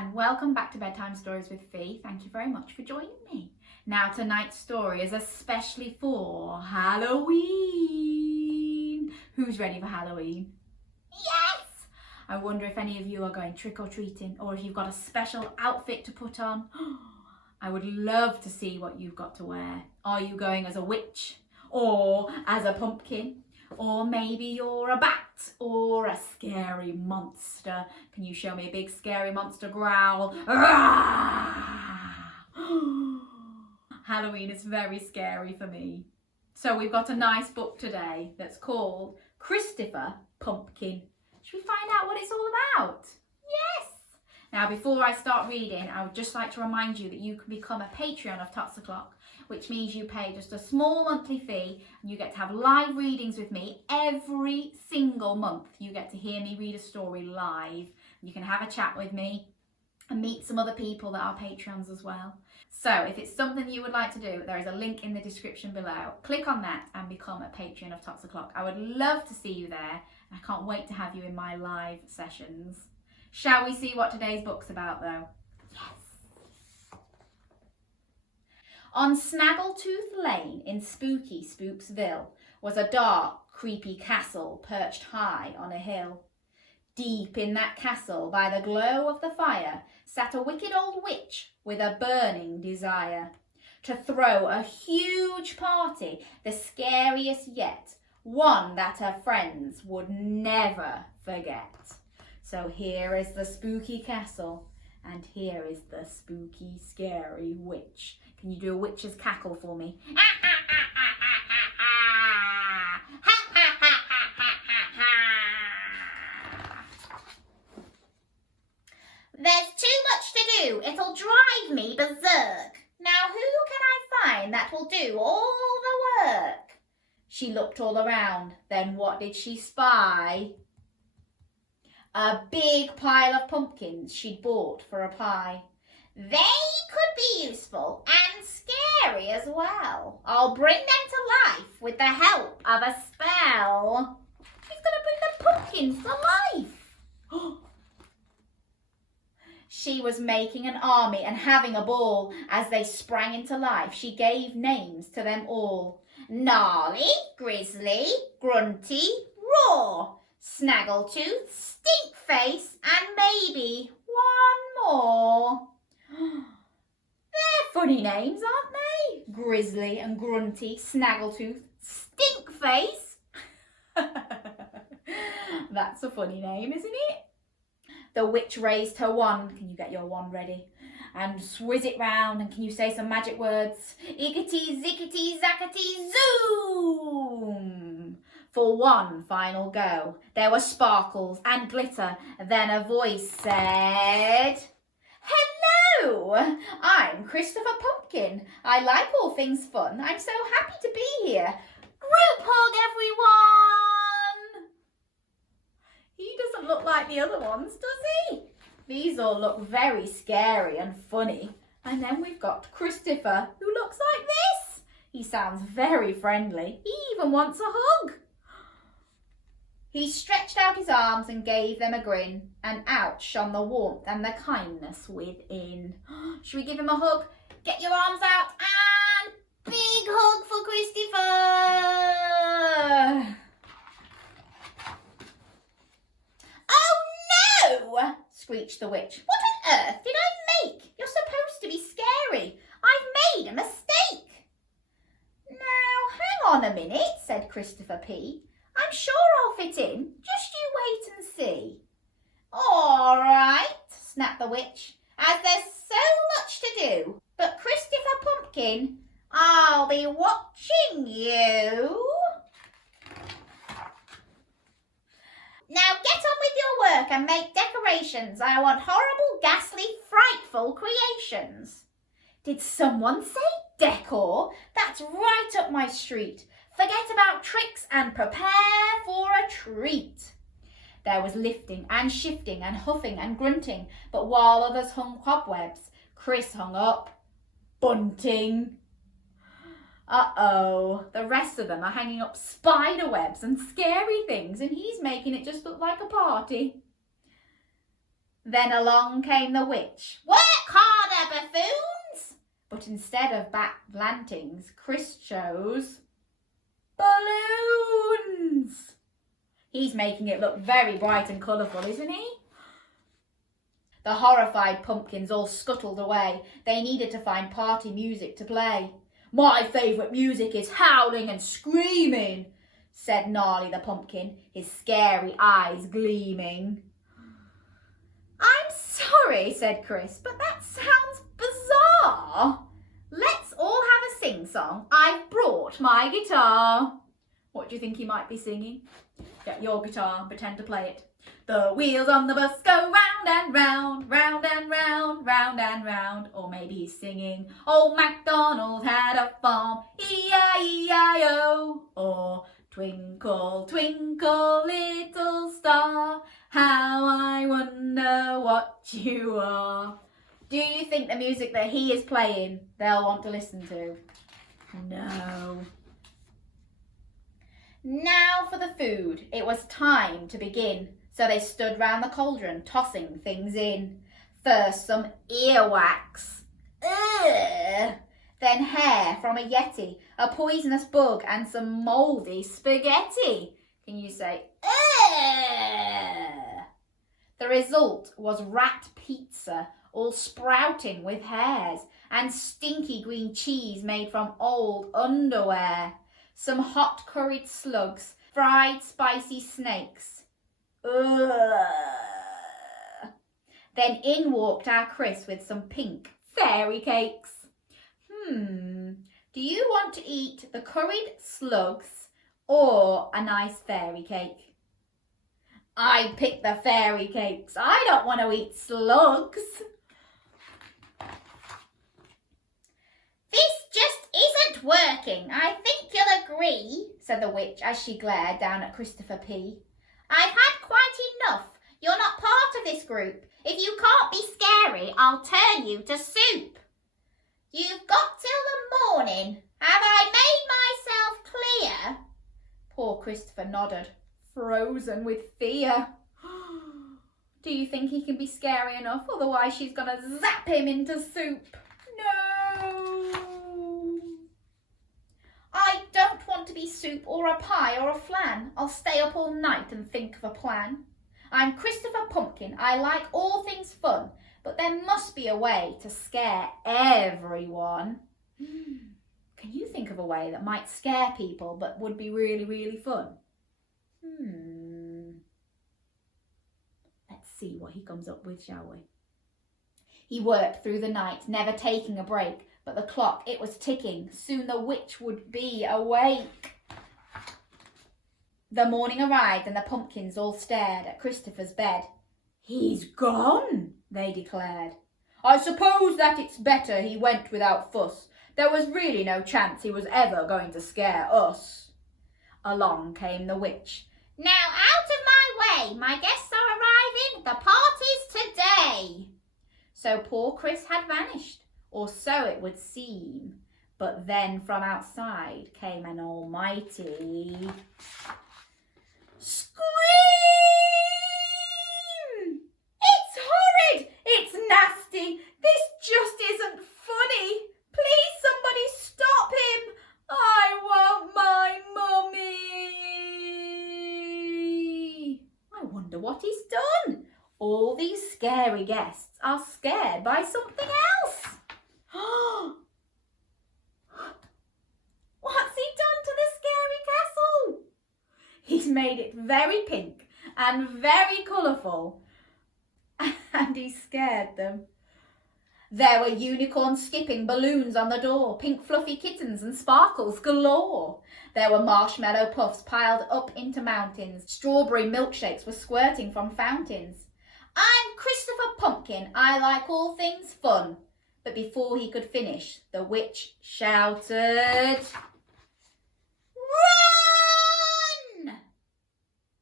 and welcome back to Bedtime Stories with Fee. Thank you very much for joining me. Now tonight's story is especially for Halloween. Who's ready for Halloween? Yes! I wonder if any of you are going trick-or-treating or if you've got a special outfit to put on. I would love to see what you've got to wear. Are you going as a witch or as a pumpkin? Or maybe you're a bat or a scary monster. Can you show me a big scary monster growl? Halloween is very scary for me. So we've got a nice book today that's called Christopher Pumpkin. Should we find out what it's all about? Yes! Now before I start reading, I would just like to remind you that you can become a Patreon of Tots O'Clock, which means you pay just a small monthly fee and you get to have live readings with me every single month. You get to hear me read a story live. You can have a chat with me and meet some other people that are Patreons as well. So if it's something you would like to do, there is a link in the description below. Click on that and become a Patreon of Tots O'Clock. I would love to see you there. I can't wait to have you in my live sessions. Shall we see what today's book's about though? Yes. On Snaggletooth Lane in spooky Spooksville was a dark, creepy castle perched high on a hill. Deep in that castle, by the glow of the fire, sat a wicked old witch with a burning desire to throw a huge party, the scariest yet, one that her friends would never forget. So here is the spooky castle, and here is the spooky, scary witch. Can you do a witch's cackle for me? There's too much to do. It'll drive me berserk. Now who can I find that will do all the work? She looked all around. Then what did she spy? A big pile of pumpkins she'd bought for a pie. They could be useful and scary as well. I'll bring them to life with the help of a spell. She's going to bring the pumpkins to life. She was making an army and having a ball. As they sprang into life, she gave names to them all. Gnarly, Grizzly, Grunty, Raw, Snaggletooth, Stinkface, and maybe one more. They're funny names, aren't they? Grizzly and Grunty, Snaggletooth, Stinkface. That's a funny name, isn't it? The witch raised her wand. Can you get your wand ready? And swizz it round, and can you say some magic words? Iggity, zickety, zackety, zoom! For one final go, there were sparkles and glitter. Then a voice said, Hello, I'm Christopher Pumpkin. I like all things fun. I'm so happy to be here. Group hug, everyone! He doesn't look like the other ones, does he? These all look very scary and funny. And then we've got Christopher, who looks like this. He sounds very friendly. He even wants a hug. He stretched out his arms and gave them a grin, and out shone the warmth and the kindness within. Should we give him a hug? Get your arms out and big hug for Christopher! Oh no! Screeched the witch. What on earth did I make? You're supposed to be scary. I've made a mistake. Now, hang on a minute, said Christopher P. I'm sure I'll fit in. Just you wait and see. All right, snapped the witch, as there's so much to do. But Christopher Pumpkin, I'll be watching you. Now get on with your work and make decorations. I want horrible, ghastly, frightful creations. Did someone say decor? That's right up my street. Forget about tricks and prepare for a treat. There was lifting and shifting and huffing and grunting, but while others hung cobwebs, Chris hung up bunting. Uh-oh, the rest of them are hanging up spider webs and scary things, and he's making it just look like a party. Then along came the witch. Work harder, buffoons! But instead of plantings, Chris chose balloons. He's making it look very bright and colourful, isn't he? The horrified pumpkins all scuttled away. They needed to find party music to play. My favourite music is howling and screaming, said Gnarly the pumpkin, his scary eyes gleaming. I'm sorry, said Chris, but that sounds bizarre. Let's all have a sing-song. I've brought my guitar. What do you think he might be singing? Get your guitar, pretend to play it. The wheels on the bus go round and round, round and round, round and round. Or maybe he's singing, Old MacDonald had a farm, E-I-E-I-O. Or twinkle, twinkle, little star, how I wonder what you are. Do you think the music that he is playing they'll want to listen to? No. Now for the food. It was time to begin. So they stood round the cauldron, tossing things in. First some earwax. Ugh. Then hair from a yeti, a poisonous bug and some mouldy spaghetti. Can you say, ugh? The result was rat pizza, all sprouting with hairs, and stinky green cheese made from old underwear. Some hot curried slugs, fried spicy snakes. Ugh. Then in walked our Chris with some pink fairy cakes. Do you want to eat the curried slugs or a nice fairy cake? I'd pick the fairy cakes. I don't want to eat slugs. This just isn't working. I think you'll agree, said the witch as she glared down at Christopher P. I've had quite enough. You're not part of this group. If you can't be scary, I'll turn you to soup. You've got till the morning. Have I made myself clear? Poor Christopher nodded, frozen with fear. Do you think he can be scary enough? Otherwise she's going to zap him into soup. No. I don't want to be soup or a pie or a flan. I'll stay up all night and think of a plan. I'm Christopher Pumpkin. I like all things fun, but there must be a way to scare everyone. Can you think of a way that might scare people but would be really, really fun? Let's see what he comes up with, shall we? He worked through the night, never taking a break, but the clock, it was ticking. Soon the witch would be awake. The morning arrived and the pumpkins all stared at Christopher's bed. He's gone, they declared. I suppose that it's better he went without fuss. There was really no chance he was ever going to scare us. Along came the witch. Now out of my way, my guests are arriving, the party's today. So poor Chris had vanished, or so it would seem. But then from outside came an almighty scream! It's horrid! It's nasty! This just isn't funny! Please somebody stop him! I want my mummy! I wonder what he's done. All these scary guests are scared by something else. What's he done to the scary castle? He's made it very pink and very colourful, and he scared them. There were unicorns skipping, balloons on the door, pink fluffy kittens and sparkles galore. There were marshmallow puffs piled up into mountains. Strawberry milkshakes were squirting from fountains. I'm Christopher Pumpkin, I like all things fun. But before he could finish, the witch shouted, Run!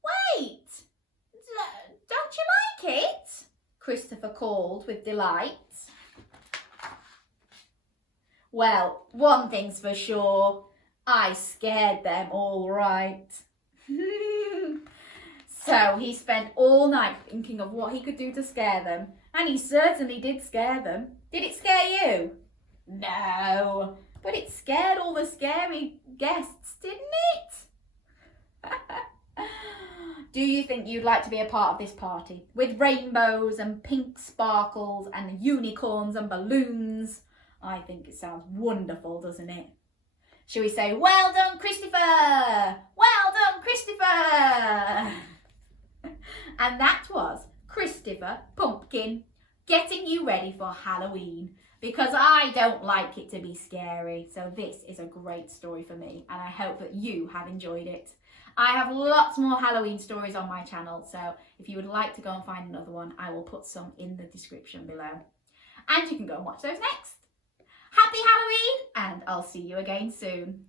Wait! Don't you like it? Christopher called with delight. Well, one thing's for sure, I scared them all right. So he spent all night thinking of what he could do to scare them. And he certainly did scare them. Did it scare you? No. But it scared all the scary guests, didn't it? Do you think you'd like to be a part of this party? With rainbows and pink sparkles and unicorns and balloons? I think it sounds wonderful, doesn't it? Shall we say, well done, Christopher! Well done, Christopher! And that was Christopher Pumpkin getting you ready for Halloween. Because I don't like it to be scary. So this is a great story for me. And I hope that you have enjoyed it. I have lots more Halloween stories on my channel. So if you would like to go and find another one, I will put some in the description below. And you can go and watch those next. Happy Halloween, and I'll see you again soon.